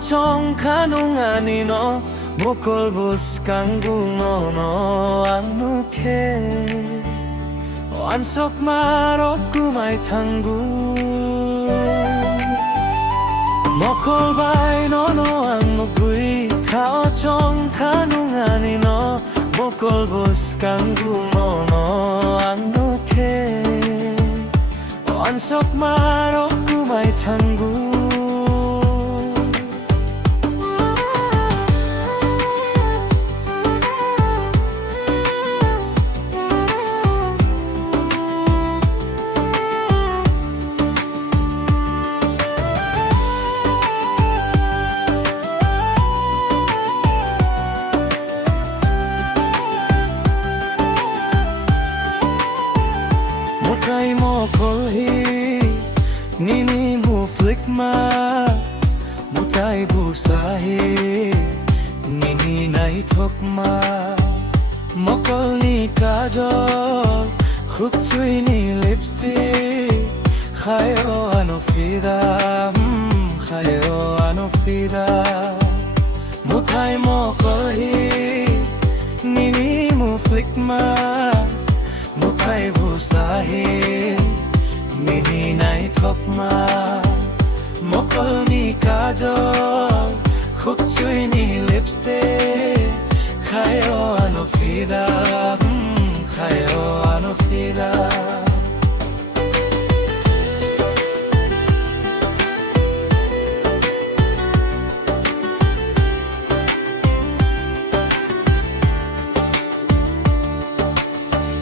kaochong kanunganino mokol bus kanggung nono angnuke wansok marok kumai tanggu mokol bai nono angnugui kaochong kanunganino mokol bus kanggung nono angnuke wansok marok kumai tanggu Mutai mokol hi nini mu flick ma mutai busahi nini nai thok ma mokol ni kajol khub chui ni lipstick khayo anofida khayo anofida mutai mokol hi nini mu flick ma mutai busahi nini nai thok ma mokol ni kajol khub chui ni lipstick khayo anofida khayo anofida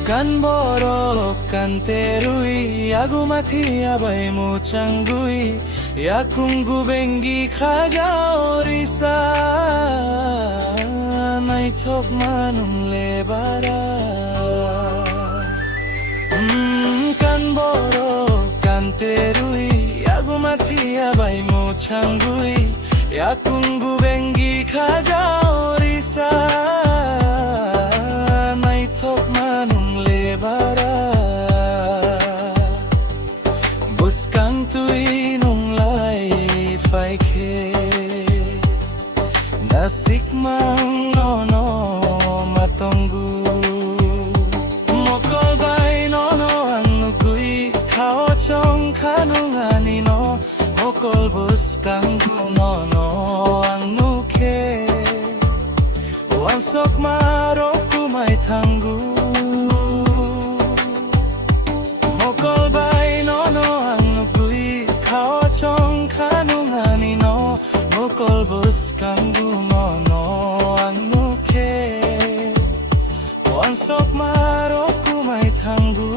kan borok kan terui aku mati abai mu canggui yakung gubengi khaja orisa nai thok manung lebara kan borok kan terui aku mati abai mu canggui yakung gubengi khaja orisa nai thok manung lebara buskang tui nung lai phai khe nasik mang nono matonggu mokol bai nono anugui khao chong khanungani no mokol buskang nono angnuke wansok marok kumai tanggu mokol bai nono anugui khao chong khanungani no mokol bus kanggu nono angnuke wansok marok kumai tanggu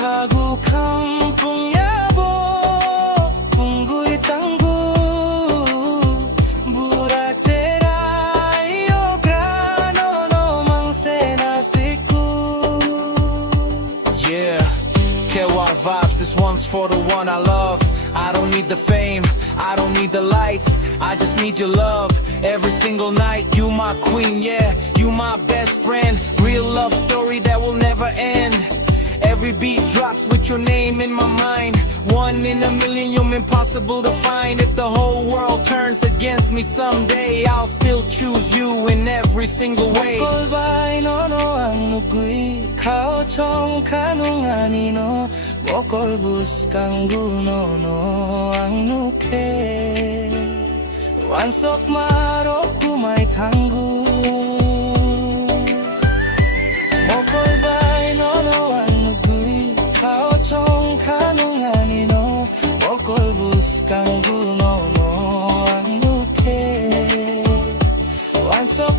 Kagu kampung yabo punggui tanggu burak cerai yo grano no mangse nasiku. Yeah, KEWA vibes, this one's for the one I love. I don't need the fame, I don't need the lights, I just need your love. Every single night, you my queen, yeah, you my best friend. Real love story that will never end. Every beat drops with your name in my mind. One in a million, you're impossible to find. If the whole world turns against me someday, I'll still choose you in every single way. Mokol bai nono anugui khao chong kanungani no mokol bus kanggu nono angnuke wansok marok kumai tanggu mokol bai nono khao chong khanungani no mokol bus kanggu nono angnuke wansok